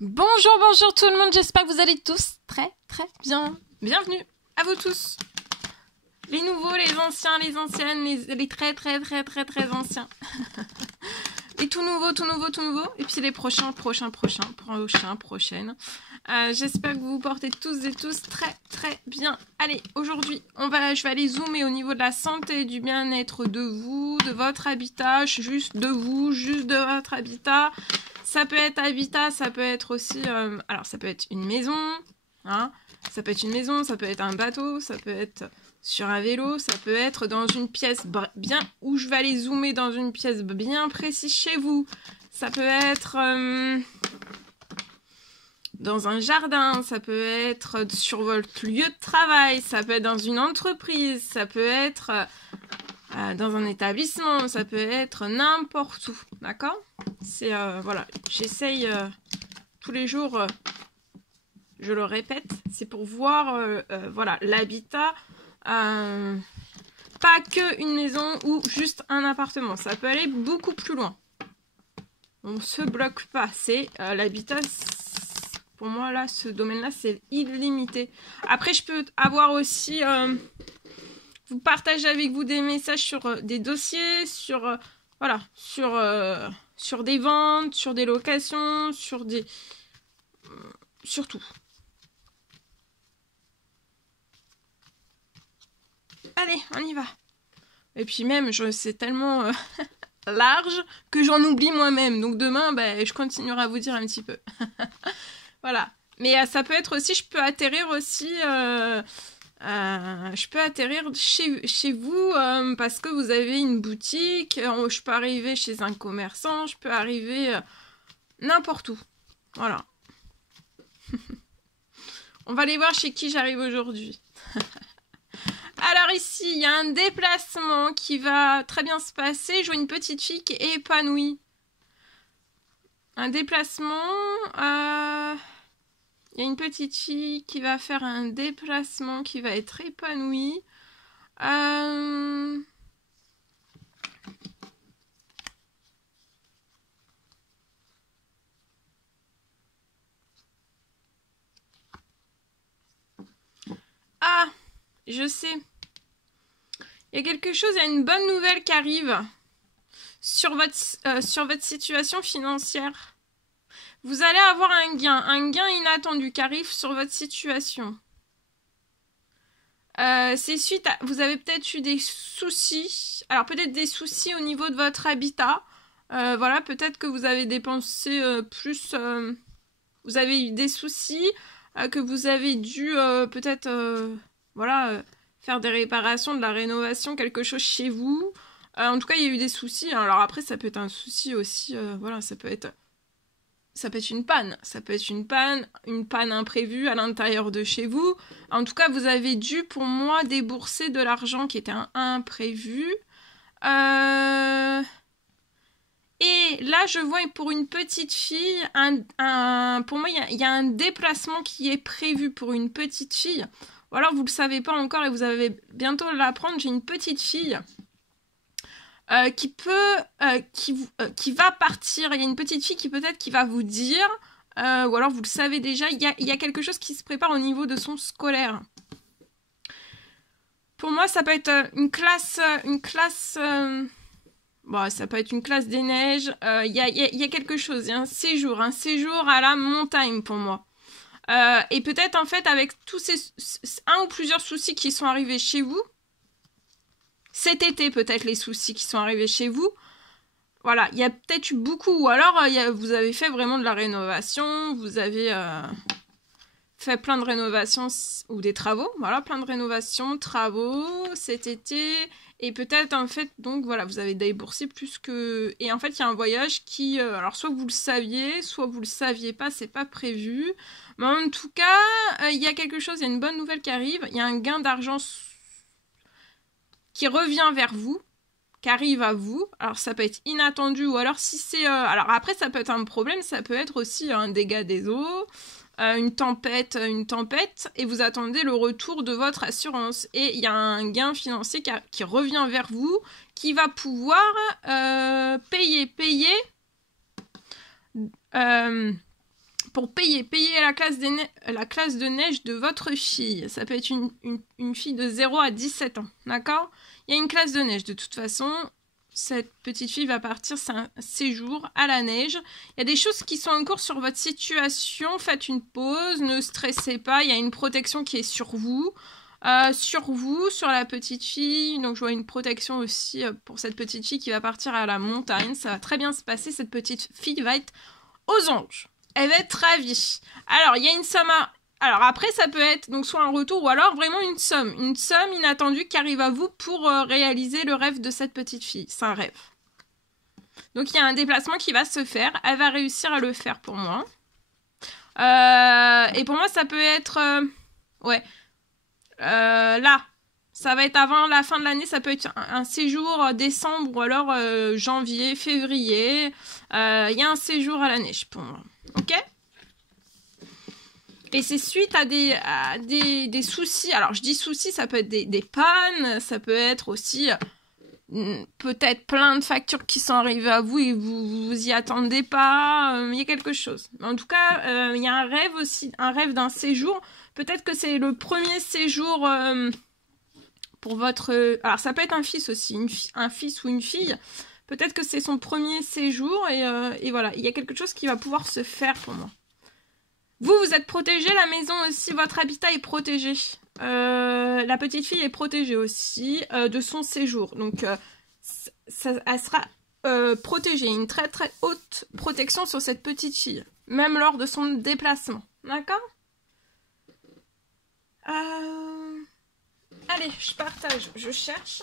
Bonjour, bonjour tout le monde, j'espère que vous allez tous très bien. Bienvenue à vous tous. Les nouveaux, les anciens, les anciennes, les très anciens. Et tout nouveau. Et puis les prochaines. J'espère que vous vous portez tous et tous très bien. Allez, aujourd'hui, je vais aller zoomer au niveau de la santé et du bien-être de vous, de votre habitat, juste de votre habitat. Ça peut être habitat, ça peut être aussi... alors, ça peut être une maison, hein. Ça peut être une maison, ça peut être un bateau, ça peut être sur un vélo, ça peut être dans une pièce bien... où je vais aller zoomer dans une pièce bien précise chez vous. Ça peut être dans un jardin, ça peut être sur votre lieu de travail, ça peut être dans une entreprise, ça peut être dans un établissement, ça peut être n'importe où, d'accord ? C'est, voilà, j'essaye tous les jours, je le répète, c'est pour voir, voilà, l'habitat, pas que une maison ou juste un appartement, ça peut aller beaucoup plus loin. On se bloque pas, c'est l'habitat, pour moi là, ce domaine-là, c'est illimité. Après, je peux avoir aussi, vous partager avec vous des messages sur des dossiers, sur, voilà, sur des ventes, sur des locations, sur tout. Allez, on y va. Et puis même, c'est tellement large que j'en oublie moi-même. Donc demain, je continuerai à vous dire un petit peu. Voilà. Mais ça peut être aussi, je peux atterrir aussi... je peux atterrir chez vous parce que vous avez une boutique. Je peux arriver chez un commerçant. Je peux arriver n'importe où. Voilà. On va aller voir chez qui j'arrive aujourd'hui. Alors ici, il y a un déplacement qui va très bien se passer. Je vois une petite fille qui est épanouie. Un déplacement... Il y a une petite fille qui va faire un déplacement qui va être épanouie. Ah, je sais. Il y a quelque chose, il y a une bonne nouvelle qui arrive sur votre situation financière. Vous allez avoir un gain inattendu qui arrive sur votre situation. C'est suite à... Vous avez peut-être eu des soucis. Alors peut-être des soucis au niveau de votre habitat. Voilà, peut-être que vous avez dépensé plus... vous avez eu des soucis, que vous avez dû peut-être... voilà, faire des réparations, de la rénovation, quelque chose chez vous. En tout cas, il y a eu des soucis. Alors après, ça peut être un souci aussi. Voilà, ça peut être une panne. Ça peut être une panne imprévue à l'intérieur de chez vous. En tout cas, vous avez dû, pour moi, débourser de l'argent qui était imprévu. Et là, je vois pour une petite fille, pour moi, il y a un déplacement qui est prévu pour une petite fille. Ou alors, vous ne le savez pas encore et vous allez bientôt l'apprendre. J'ai une petite fille qui va partir. Il y a une petite fille qui peut-être qui va vous dire, ou alors vous le savez déjà, il y a quelque chose qui se prépare au niveau de son scolaire. Pour moi, ça peut être une classe, bon, ça peut être une classe des neiges. Il y a quelque chose, il y a un séjour à la montagne pour moi. Et peut-être en fait avec tous un ou plusieurs soucis qui sont arrivés chez vous. Cet été, peut-être, les soucis qui sont arrivés chez vous. Voilà, il y a peut-être eu beaucoup. Ou alors, vous avez fait vraiment de la rénovation. Vous avez fait plein de rénovations ou des travaux. Voilà, plein de rénovations, travaux cet été. Et peut-être, en fait, donc, voilà, vous avez déboursé plus que... Et en fait, il y a un voyage qui... alors, soit vous le saviez, soit vous le saviez pas, c'est pas prévu. Mais en tout cas, il y a quelque chose, il y a une bonne nouvelle qui arrive. Il y a un gain d'argent qui revient vers vous, qui arrive à vous. Alors ça peut être inattendu, ou alors si c'est... alors après ça peut être un problème, ça peut être aussi un dégât des eaux, une tempête, et vous attendez le retour de votre assurance. Et il y a un gain financier qui revient vers vous, qui va pouvoir payer pour payer la classe de neige de votre fille. Ça peut être une fille de 0 à 17 ans, d'accord? Il y a une classe de neige de toute façon. Cette petite fille va partir, c'est un séjour à la neige. Il y a des choses qui sont en cours sur votre situation. Faites une pause, ne stressez pas. Il y a une protection qui est sur vous. Sur la petite fille. Donc je vois une protection aussi pour cette petite fille qui va partir à la montagne. Ça va très bien se passer. Cette petite fille va être aux anges. Elle va être ravie. Alors, il y a une somme à... Alors après, ça peut être donc soit un retour ou alors vraiment une somme inattendue qui arrive à vous pour réaliser le rêve de cette petite fille. C'est un rêve. Donc il y a un déplacement qui va se faire. Elle va réussir à le faire pour moi. Et pour moi, ça peut être... là, ça va être avant la fin de l'année. Ça peut être un séjour décembre ou alors janvier, février. Il y a un séjour à la neige pour moi. Ok ? Et c'est suite à des soucis. Alors, je dis soucis, ça peut être des pannes, ça peut être aussi peut-être plein de factures qui sont arrivées à vous et vous y attendez pas. Il y a quelque chose. En tout cas, il y a un rêve aussi, un rêve d'un séjour. Peut-être que c'est le premier séjour pour votre... Alors, ça peut être un fils aussi, un fils ou une fille. Peut-être que c'est son premier séjour et voilà. Il y a quelque chose qui va pouvoir se faire pour moi. Vous êtes protégé, la maison aussi, votre habitat est protégé. La petite fille est protégée aussi de son séjour. Donc, elle sera protégée. Une très très haute protection sur cette petite fille. Même lors de son déplacement. D'accord ? Allez, je partage. Je cherche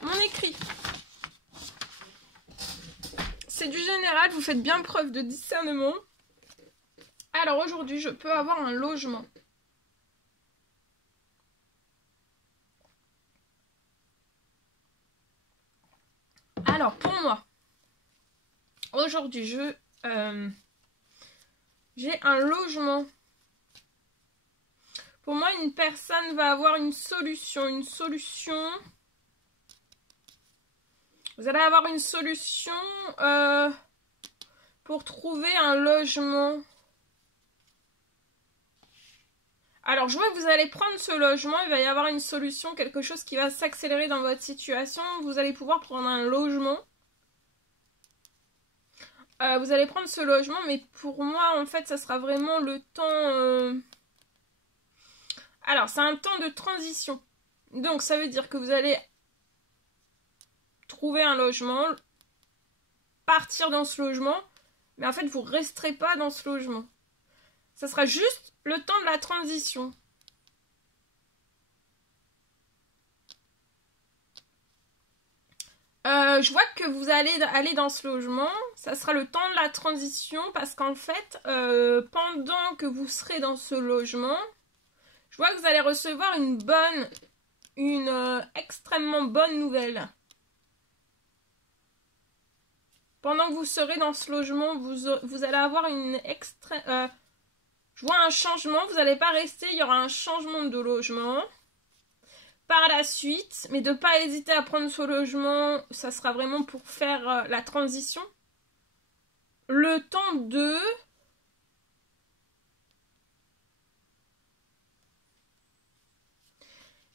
mon écrit. C'est du général, vous faites bien preuve de discernement. Alors aujourd'hui, je peux avoir un logement. Alors pour moi, aujourd'hui, j'ai un logement. Pour moi, une personne va avoir une solution. Vous allez avoir une solution pour trouver un logement. Alors, je vois que vous allez prendre ce logement, il va y avoir une solution, quelque chose qui va s'accélérer dans votre situation. Vous allez pouvoir prendre un logement. Vous allez prendre ce logement, mais pour moi, en fait, ça sera vraiment le temps... Alors, c'est un temps de transition. Donc, ça veut dire que vous allez trouver un logement, partir dans ce logement, mais en fait, vous ne resterez pas dans ce logement. Ça sera juste le temps de la transition. Je vois que vous allez aller dans ce logement. Ça sera le temps de la transition parce qu'en fait, pendant que vous serez dans ce logement, je vois que vous allez recevoir une extrêmement bonne nouvelle. Pendant que vous serez dans ce logement, vous allez avoir je vois un changement, vous n'allez pas rester, il y aura un changement de logement. Par la suite, mais de ne pas hésiter à prendre ce logement, ça sera vraiment pour faire la transition. Le temps de...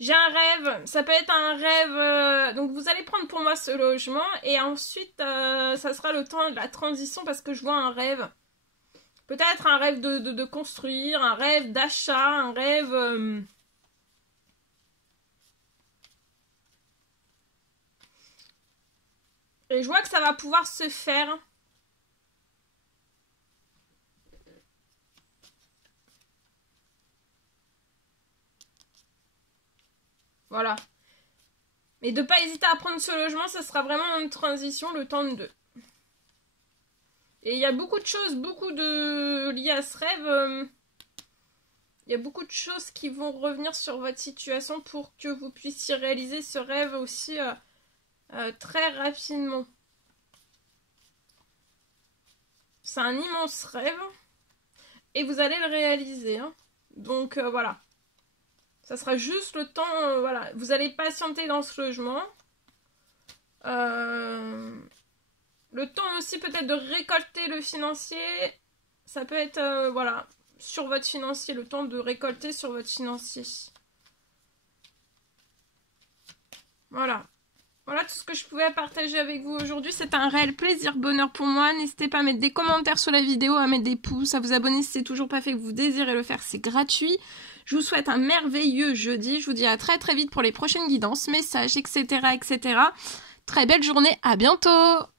J'ai un rêve, ça peut être un rêve... donc vous allez prendre pour moi ce logement et ensuite ça sera le temps de la transition parce que je vois un rêve. Peut-être un rêve de construire, un rêve d'achat, un rêve... Et je vois que ça va pouvoir se faire. Voilà. Mais de ne pas hésiter à prendre ce logement, ça sera vraiment une transition, le temps de... Et il y a beaucoup de choses, liées à ce rêve. Il y a beaucoup de choses qui vont revenir sur votre situation pour que vous puissiez réaliser ce rêve aussi très rapidement. C'est un immense rêve. Et vous allez le réaliser. Hein. Donc voilà. Ça sera juste le temps... voilà. Vous allez patienter dans ce logement. Le temps aussi peut-être de récolter le financier. Ça peut être, voilà, sur votre financier, le temps de récolter sur votre financier. Voilà. Voilà tout ce que je pouvais partager avec vous aujourd'hui. C'est un réel plaisir, bonheur pour moi. N'hésitez pas à mettre des commentaires sur la vidéo, à mettre des pouces, à vous abonner si c'est toujours pas fait, que vous désirez le faire, c'est gratuit. Je vous souhaite un merveilleux jeudi. Je vous dis à très très vite pour les prochaines guidances, messages, etc. etc. Très belle journée, à bientôt!